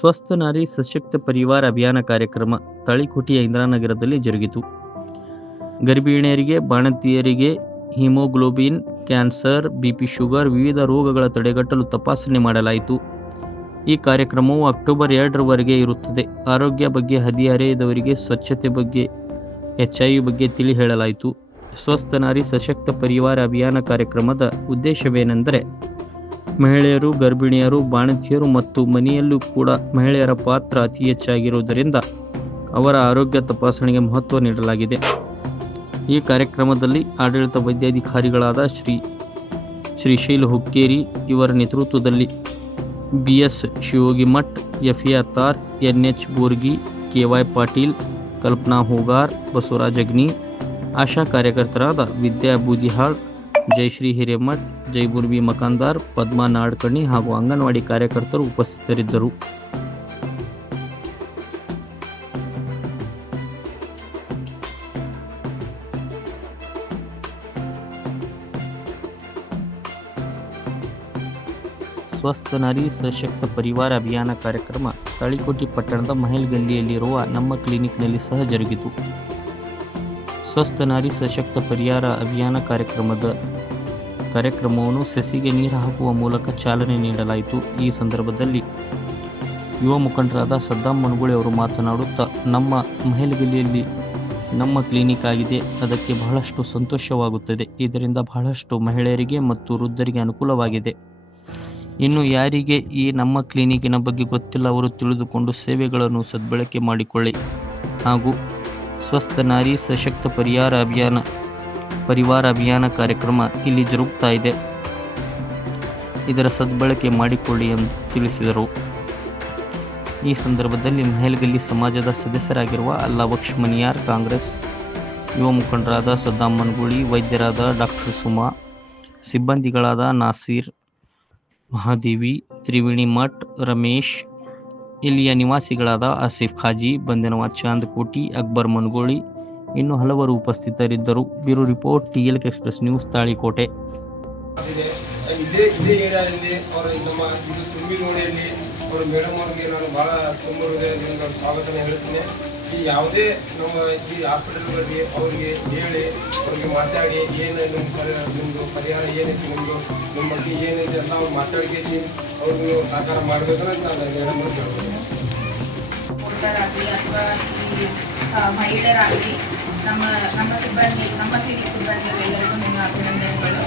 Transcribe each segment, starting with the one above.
ಸ್ವಸ್ಥ ನಾರಿ ಸಶಕ್ತ ಪರಿವಾರ ಅಭಿಯಾನ ಕಾರ್ಯಕ್ರಮ ತಳಿಕುಟಿಯ ಇಂದಿರಾನಗರದಲ್ಲಿ ಜರುಗಿತು. ಗರ್ಭಿಣಿಯರಿಗೆ ಬಾಣಂತಿಯರಿಗೆ ಹಿಮೋಗ್ಲೋಬಿನ್, ಕ್ಯಾನ್ಸರ್, ಬಿಪಿ ಶುಗರ್ ವಿವಿಧ ರೋಗಗಳ ತಡೆಗಟ್ಟಲು ತಪಾಸಣೆ ಮಾಡಲಾಯಿತು. ಈ ಕಾರ್ಯಕ್ರಮವು ಅಕ್ಟೋಬರ್ ಎರಡರವರೆಗೆ ಇರುತ್ತದೆ. ಆರೋಗ್ಯ ಬಗ್ಗೆ ಹದಿಹರೆಯದವರಿಗೆ, ಸ್ವಚ್ಛತೆ ಬಗ್ಗೆ, ಎಚ್ಐವಿ ಬಗ್ಗೆ ತಿಳಿ ಹೇಳಲಾಯಿತು ಸ್ವಸ್ಥ ನಾರಿ ಸಶಕ್ತ ಪರಿವಾರ ಅಭಿಯಾನ ಕಾರ್ಯಕ್ರಮದ ಉದ್ದೇಶವೇನೆಂದರೆ ಮಹಿಳೆಯರು, ಗರ್ಭಿಣಿಯರು, ಬಾಣಂತಿಯರು ಮತ್ತು ಮನೆಯಲ್ಲೂ ಕೂಡ ಮಹಿಳೆಯರ ಪಾತ್ರ ಅತಿ ಹೆಚ್ಚಾಗಿರುವುದರಿಂದ ಅವರ ಆರೋಗ್ಯ ತಪಾಸಣೆಗೆ ಮಹತ್ವ ನೀಡಲಾಗಿದೆ. ಈ ಕಾರ್ಯಕ್ರಮದಲ್ಲಿ ಆಡಳಿತ ವೈದ್ಯಾಧಿಕಾರಿಗಳಾದ ಶ್ರೀ ಶ್ರೀಶೈಲ್ ಹುಕ್ಕೇರಿ ಇವರ ನೇತೃತ್ವದಲ್ಲಿ B S Shivogi Math F A Attar N H Borgi K Y Patil, Kalpana Hugar, Basavaraj Agni, Asha ಕಾರ್ಯಕರ್ತರಾದ ವಿದ್ಯಾ ಬೂದಿಹಾಳ್ ಜಯಶ್ರೀ ಹಿರೇಮಠ್ ಜೈಬುರ್ಬಿ ಮಕಾಂದಾರ್, ಪದ್ಮಾ ನಾಡ್ಕಣಿ ಹಾಗೂ ಅಂಗನವಾಡಿ ಕಾರ್ಯಕರ್ತರು ಉಪಸ್ಥಿತರಿದ್ದರು. ಸ್ವಸ್ಥ ನಾರಿ ಸಶಕ್ತ ಪರಿವಾರ ಅಭಿಯಾನ ಕಾರ್ಯಕ್ರಮ ತಾಳಿಕೋಟಿ ಪಟ್ಟಣದ ಮಹಲ್ ಗಲ್ಲಿಯಲ್ಲಿರುವ ನಮ್ಮ ಕ್ಲಿನಿಕ್ನಲ್ಲಿ ಸಹ ಜರುಗಿತು. ಸ್ವಸ್ಥ ನಾರಿ ಸಶಕ್ತ ಪರಿಹಾರ ಅಭಿಯಾನ ಕಾರ್ಯಕ್ರಮದ ಕಾರ್ಯಕ್ರಮವನ್ನು ಸಸಿಗೆ ನೀರು ಹಾಕುವ ಮೂಲಕ ಚಾಲನೆ ನೀಡಲಾಯಿತು. ಈ ಸಂದರ್ಭದಲ್ಲಿ ಯುವ ಮುಖಂಡರಾದ ಸದ್ದಾಂ ಮನ್ಗುಳಿ ಅವರು ಮಾತನಾಡುತ್ತಾ, ನಮ್ಮ ಮಹಿಳೆಗಲಿಯಲ್ಲಿ ನಮ್ಮ ಕ್ಲಿನಿಕ್ ಆಗಿದೆ. ಅದಕ್ಕೆ ಬಹಳಷ್ಟು ಸಂತೋಷವಾಗುತ್ತದೆ. ಇದರಿಂದ ಬಹಳಷ್ಟು ಮಹಿಳೆಯರಿಗೆ ಮತ್ತು ವೃದ್ಧರಿಗೆ ಅನುಕೂಲವಾಗಿದೆ. ಇನ್ನು ಯಾರಿಗೆ ಈ ನಮ್ಮ ಕ್ಲಿನಿಕ್ಕಿನ ಬಗ್ಗೆ ಗೊತ್ತಿಲ್ಲ, ಅವರು ತಿಳಿದುಕೊಂಡು ಸೇವೆಗಳನ್ನು ಸದ್ಬಳಕೆ ಮಾಡಿಕೊಳ್ಳಿ. ಹಾಗೂ ಸ್ವಸ್ಥ ನಾರಿ ಸಶಕ್ತ ಪರಿಹಾರ ಅಭಿಯಾನ ಪರಿವಾರ ಅಭಿಯಾನ ಕಾರ್ಯಕ್ರಮ ಇಲ್ಲಿ ಜರುಗ್ತಾ ಇದೆ. ಇದರ ಸದ್ಬಳಕೆ ಮಾಡಿಕೊಳ್ಳಿ ಎಂದು ತಿಳಿಸಿದರು. ಈ ಸಂದರ್ಭದಲ್ಲಿ ಮೆಹಲ್ಗಲ್ಲಿ ಸಮಾಜದ ಸದಸ್ಯರಾಗಿರುವ ಅಲ್ಲಾ ಬಕ್ಷ್ ಮನಿಯಾರ್ ಕಾಂಗ್ರೆಸ್ ಯುವ ಮುಖಂಡರಾದ ಸದ್ದಾಂ ಮನ್ಗುಳಿ, ವೈದ್ಯರಾದ ಡಾಕ್ಟರ್ ಸುಮಾ, ಸಿಬ್ಬಂದಿಗಳಾದ ನಾಸೀರ್, ಮಹಾದೇವಿ, ತ್ರಿವೇಣಿ ಮಠ್, ರಮೇಶ್, ಇಲ್ಲಿಯ ನಿವಾಸಿಗಳಾದ ಆಸಿಫ್ ಖಾಜಿ ಬಂದನವಾದ್ ಚಾಂದ್ ಕೋಟಿ ಅಕ್ಬರ್ ಮನ್ಗೋಳಿ ಇನ್ನು ಹಲವರು ಉಪಸ್ಥಿತರಿದ್ದರು. ಬಿರು report TL express news Talikote. ಇದೆ ಇದೇ ಇದೇ ಏರಿಯಾದಲ್ಲಿ ಅವರ ನಮ್ಮ ಇದು ತುಂಬಿ ನೋಡಿಯಲ್ಲಿ ಅವರು ಮೇಡಮ್ ಅವ್ರಿಗೆ ನಾನು ಬಹಳ ತುಂಬ ಹೃದಯದಿಂದ ನಾನು ಸ್ವಾಗತನ ಹೇಳ್ತೀನಿ. ಈ ಯಾವುದೇ ನಮ್ಮ ಈ ಹಾಸ್ಪಿಟಲ್ಗಳಿಗೆ ಅವ್ರಿಗೆ ಹೇಳಿ ಅವ್ರಿಗೆ ಮಾತಾಡಿ ಏನು ನಿಮ್ಮ ಪರಿ ನಿಮ್ಮದು ಪರಿಹಾರ ಏನೈತಿ ನಿಮ್ಮದು ನಿಮ್ಮ ಬಗ್ಗೆ ಏನೈತೆ ಅಂತ ಅವ್ರು ಮಾತಾಡಿಸಿ ಅವ್ರಿಗೆ ಸಹಕಾರ ಮಾಡಬೇಕಂತ ನಾನು ಮೇಡಮ್ ಅವ್ರಿಗೆ ಮಹಿಳೆಯರಾಗಲಿ ನಮ್ಮ ನಮ್ಮ ಸಿಬ್ಬಂದಿ, ನಮ್ಮ ಕ್ಲಿನಿಕ್ ಎಲ್ಲರಿಗೂ ನಿಮ್ಮ ಅಭಿನಂದನೆಗಳು.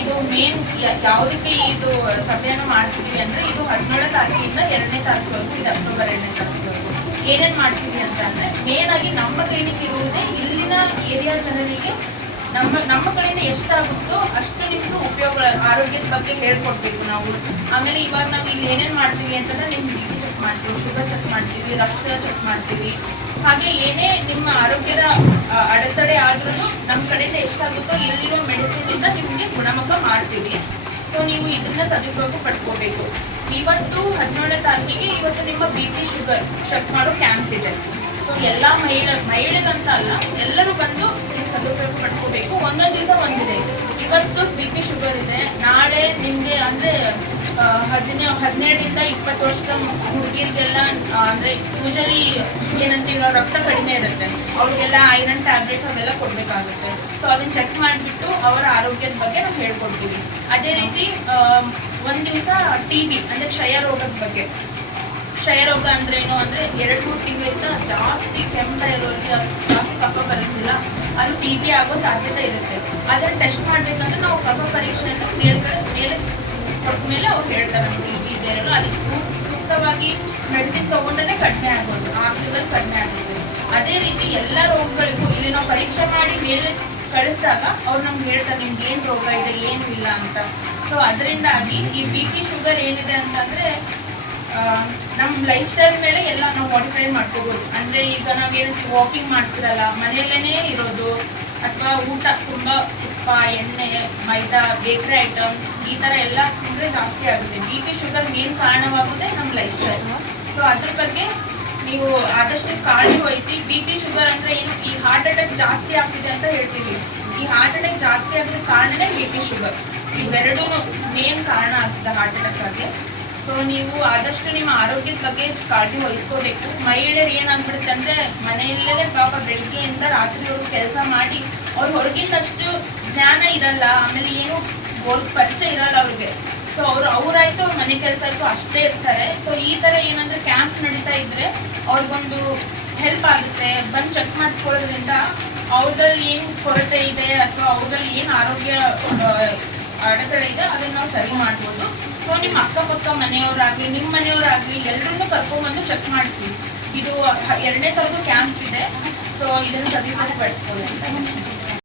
ಇದು ಮೇನ್ ಯಾವುದಕ್ಕೆ ಇದು ಸಭೆಯನ್ನು ಮಾಡಿಸ್ತೀವಿ ಅಂದ್ರೆ ಇದು ಹದಿನೇಳು ತಾರೀಕಿಂದ ಎರಡನೇ ತಾರೀಕುವರೆಗೂ ಇದು ಅಕ್ಟೋಬರ್ ಎರಡನೇ ತಾರೀಕು ಏನೇನ್ ಮಾಡ್ತೀವಿ ಅಂತ ಅಂದ್ರೆ ಮೇನ್ ಆಗಿ ನಮ್ಮ ಕ್ಲಿನಿಕ್ ಇರುವುದೇ ಇಲ್ಲಿನ ಏರಿಯಾ ಜನರಿಗೆ ನಮ್ಮ ನಮ್ಮ ಕಡೆಯಿಂದ ಎಷ್ಟಾಗುತ್ತೋ ಅಷ್ಟು ನಿಮ್ದು ಉಪಯೋಗ, ಆರೋಗ್ಯದ ಬಗ್ಗೆ ಹೇಳ್ಕೊಡ್ಬೇಕು ನಾವು. ಆಮೇಲೆ ಇವಾಗ ನಾವು ಇಲ್ಲಿ ಏನೇನ್ ಮಾಡ್ತೀವಿ ಅಂತಂದ್ರೆ ನಿಮ್ ಬಿ ಪಿ ಚೆಕ್ ಮಾಡ್ತೀವಿ ಶುಗರ್ ಚೆಕ್ ಮಾಡ್ತೀವಿ ರಕ್ತ ಚೆಕ್ ಮಾಡ್ತೀವಿ. ಹಾಗೆ ಏನೇ ನಿಮ್ಮ ಆರೋಗ್ಯದ ಆದ್ರೂ ನಮ್ಮ ಕಡೆಯಿಂದ ಎಷ್ಟಾಗುತ್ತೋ ಇಲ್ಲಿರೋ ಮೆಡಿಸಿನ್ ಇಂದ ನಿಮ್ಗೆ ಗುಣಮುಖ ಮಾಡ್ತೀವಿ. ಸೊ ನೀವು ಇದನ್ನ ಸದುಪಯೋಗ ಪಡ್ಕೋಬೇಕು. ಇವತ್ತು ಹದಿನೇಳನೇ ತಾರೀಕಿಗೆ ಇವತ್ತು ನಿಮ್ಮ ಬಿ ಪಿ ಶುಗರ್ ಚೆಕ್ ಮಾಡೋ ಕ್ಯಾಂಪ್ ಇದೆ. ಸೊ ಎಲ್ಲ ಮಹಿಳೆ, ಮಹಿಳೆಗಂತ ಅಲ್ಲ, ಎಲ್ಲರೂ ಬಂದು ಸದುಪಯೋಗ ಪಡ್ಕೋಬೇಕು. ಒಂದೊಂದು ದಿವಸ ಒಂದಿದೆ. ಇವತ್ತು ಬಿ ಪಿ ಶುಗರ್ ಇದೆ. ನಾಳೆ ನಿಮಗೆ ಅಂದ್ರೆ ಹದಿನೇ ಹದಿನೇಳರಿಂದ ಇಪ್ಪತ್ತು ವರ್ಷದ ಹುಡುಗಿರಿಗೆಲ್ಲ ಅಂದ್ರೆ ಯೂಶಲಿ ಏನಂತೀವಿ ನಾವು ರಕ್ತ ಕಡಿಮೆ ಇರುತ್ತೆ. ಅವ್ರಿಗೆಲ್ಲ ಐರನ್ ಟ್ಯಾಬ್ಲೆಟ್ ಅವೆಲ್ಲ ಕೊಡ್ಬೇಕಾಗುತ್ತೆ. ಸೊ ಅದನ್ನ ಚೆಕ್ ಮಾಡಿಬಿಟ್ಟು ಅವರ ಆರೋಗ್ಯದ ಬಗ್ಗೆ ನಾವು ಹೇಳ್ಕೊಡ್ತೀವಿ. ಅದೇ ರೀತಿ ಒಂದು ದಿವಸ ಟಿ ಬಿ ಅಂದ್ರೆ ಕ್ಷಯ ರೋಗದ ಬಗ್ಗೆ. ಕ್ಷಯರೋಗ ಅಂದ್ರೆ ಏನು? ಅಂದ್ರೆ ಎರಡು ಮೂರು ತಿಂಗಳಿಂದ ಜಾಸ್ತಿ ಕೆಂಪ ಇರೋರಿಗೆ ಜಾಸ್ತಿ ಕಫ ಬರೋದಿಲ್ಲ. ಅದು ಟಿ ಬಿ ಆಗೋ ಸಾಧ್ಯತೆ ಇರುತ್ತೆ. ಅದನ್ನ ಟೆಸ್ಟ್ ಮಾಡ್ಬೇಕಂದ್ರೆ ನಾವು ಕಫ ಪರೀಕ್ಷೆಯನ್ನು ಮೇಲ್ಗಡೆ ಮೇಲೆ ಕೊಟ್ಟ ಮೇಲೆ ಅವ್ರು ಹೇಳ್ತಾರೆ ನಮ್ಗೆ ಇದೆ ಅನ್ನೋದು. ಅದಕ್ಕೆ ಸೂಕ್ತವಾಗಿ ಮೆಡಿಸಿನ್ ತಗೊಂಡೇ ಕಡಿಮೆ ಆಗೋದು ಆಕ್ಸಿಜನ್ ಕಡಿಮೆ ಆಗುತ್ತೆ ಅದೇ ರೀತಿ ಎಲ್ಲ ರೋಗಗಳಿಗೂ ಇಲ್ಲಿ ನಾವು ಪರೀಕ್ಷೆ ಮಾಡಿ ಮೇಲೆ ಕಳಿಸಿದಾಗ ಅವ್ರು ನಮ್ಗೆ ಹೇಳ್ತಾರೆ, ನಿಮ್ಗೆ ಏನು ರೋಗ ಇದೆ, ಏನು ಇಲ್ಲ ಅಂತ. ಸೊ ಅದರಿಂದಾಗಿ ಈ ಬಿ ಪಿ ಶುಗರ್ ಏನಿದೆ ಅಂತಂದರೆ ನಮ್ಮ ಲೈಫ್ ಸ್ಟೈಲ್ ಮೇಲೆ ಎಲ್ಲ ನಾವು ಮಾಡಿಫೈ ಮಾಡ್ಕೋಬೋದು. ಅಂದರೆ ಈಗ ನಾವೇನಂತೀವಿ ವಾಕಿಂಗ್ ಮಾಡ್ತಿರಲ್ಲ ಮನೆಯಲ್ಲೇ ಇರೋದು, ಅಥವಾ ಊಟ ತುಂಬಾ ಎಣ್ಣೆ, ಮೈದಾ, ಬೇಕ್ರಿ ಐಟಮ್ಸ್ ಈ ತರ ಎಲ್ಲ ತಿಂದ್ರೆ ಜಾಸ್ತಿ ಆಗುತ್ತೆ. ಬಿ ಪಿ ಶುಗರ್ ಮೇನ್ ಕಾರಣವಾಗುತ್ತೆ ನಮ್ಮ ಲೈಫ್ ಸ್ಟೈಲ್ ಸೊ ಅದ್ರ ಬಗ್ಗೆ ನೀವು ಆದಷ್ಟು ಕಾಳಜಿ ಹೋಯ್ತಿ ಬಿ ಪಿ ಶುಗರ್ ಅಂದ್ರೆ ಏನು? ಈ ಹಾರ್ಟ್ ಅಟ್ಯಾಕ್ ಜಾಸ್ತಿ ಆಗ್ತಿದೆ ಅಂತ ಹೇಳ್ತೀವಿ ಈ ಹಾರ್ಟ್ ಅಟ್ಯಾಕ್ ಜಾಸ್ತಿ ಆಗೋದಕ್ಕೆ ಕಾರಣನೇ ಬಿ ಪಿ ಶುಗರ್ ಇವೆರಡೂ ಮೇನ್ ಕಾರಣ ಆಗ್ತದೆ ಹಾರ್ಟ್ ಅಟ್ಯಾಕ್ ಆಗಿ. ಸೊ ನೀವು ಆದಷ್ಟು ನಿಮ್ಮ ಆರೋಗ್ಯದ ಬಗ್ಗೆ ಕಾಳಜಿ ವಹಿಸ್ಕೋಬೇಕು. ಮಹಿಳೆಯರು ಏನಾಗ್ಬಿಡುತ್ತೆ ಅಂದ್ರೆ ಮನೆಯಲ್ಲೇ ಪಾಪ ಬೆಳಿಗ್ಗೆಯಿಂದ ರಾತ್ರಿವರೆಗೂ ಕೆಲಸ ಮಾಡಿ ಅವ್ರು ಹೊರಗಿನಷ್ಟು ಜ್ಞಾನ ಇರಲ್ಲ, ಆಮೇಲೆ ಏನು ಪರಿಚಯ ಇರಲ್ಲ ಅವ್ರಿಗೆ. ಸೊ ಅವ್ರು ಅವ್ರಾಯ್ತು ಅವ್ರ ಮನೆ ಕೆಲಸ ಆಯ್ತು ಅಷ್ಟೇ ಇರ್ತಾರೆ. ಸೊ ಈ ತರ ಏನಂದ್ರೆ ಕ್ಯಾಂಪ್ ನಡೀತಾ ಇದ್ರೆ ಅವ್ರಿಗೊಂದು ಹೆಲ್ಪ್ ಆಗುತ್ತೆ. ಬಂದು ಚೆಕ್ ಮಾಡಿಸ್ಕೊಳ್ಳೋದ್ರಿಂದ ಅವ್ರದ್ರಲ್ಲಿ ಏನು ಕೊರತೆ ಇದೆ ಅಥವಾ ಅವ್ರದ್ರಲ್ಲಿ ಏನು ಆರೋಗ್ಯ ಅಡೆತಡೆ ಇದೆ, ಅದನ್ನ ನಾವು ಸರಿ ಮಾಡ್ಬೋದು. ನಿಮ್ಮ ಅಕ್ಕಪಕ್ಕ ಮನೆಯವರಾಗ್ಲಿ ನಿಮ್ಮ ಮನೆಯವರಾಗ್ಲಿ ಎಲ್ಲರನ್ನೂ ಕರ್ಕೊಂಡ್ಬಂದು ಚೆಕ್ ಮಾಡ್ತೀವಿ ಇದು ಎರಡನೇ ತರದ್ದು ಕ್ಯಾಂಪ್ ಇದೆ. ಸೊ ಇದನ್ನು ಸದುಪಯೋಗಪಡಿಸ್ಕೊಳ್ಳಿ ಅಂತ